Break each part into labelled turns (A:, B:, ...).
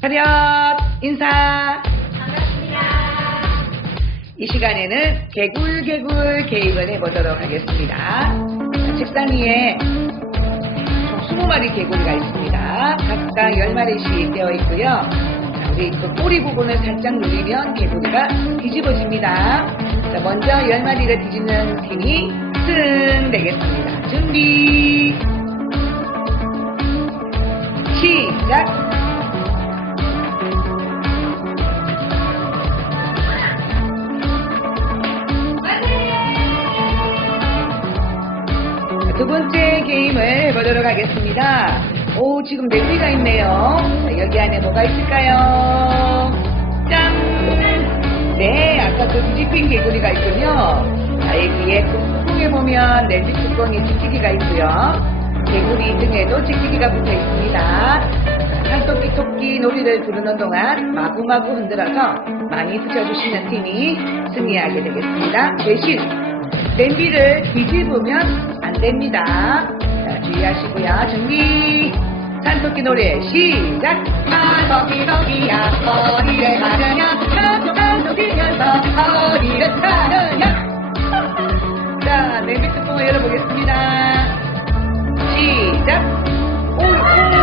A: 차렷 인사 이 시간에는 개굴개굴 게임을 해보도록 하겠습니다. 자, 책상 위에 총 20마리 개구리가 있습니다. 각각 10마리씩 되어 있고요. 자, 우리 그 꼬리 부분을 살짝 누르면 개구리가 뒤집어집니다. 자, 먼저 10마리를 뒤집는 팀이 승 되겠습니다. 준비 시작! 두 번째 게임을 해보도록 하겠습니다. 오, 지금 냄비가 있네요. 자, 여기 안에 뭐가 있을까요? 짠! 네, 아까 그 뒤집힌 개구리가 있군요. 자, 여기에 그 뚜껑에 보면 냄비 뚜껑에 찍기기가 있고요. 개구리 등에도 찍기기가 붙어 있습니다. 산토끼 토끼 놀이를 부르는 동안 마구마구 흔들어서 많이 붙여주시는 팀이 승리하게 되겠습니다. 대신 냄비를 뒤집으면 안 됩니다. 자, 주의하시고요. 준비. 산토끼 노래 시작. 산토끼 토끼야 어디를 가느냐 산토 산토끼면서 어디를 가느냐 자, 냄비 뚜껑을 열어보겠습니다. 시작. 오, 오.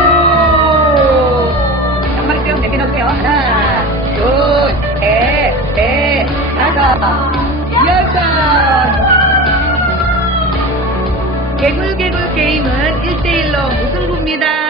A: 떼어 냄비 넣으세요. 하나, 둘, 셋, 넷, 다섯. 개굴개굴 게임은 1대1로 무승부입니다.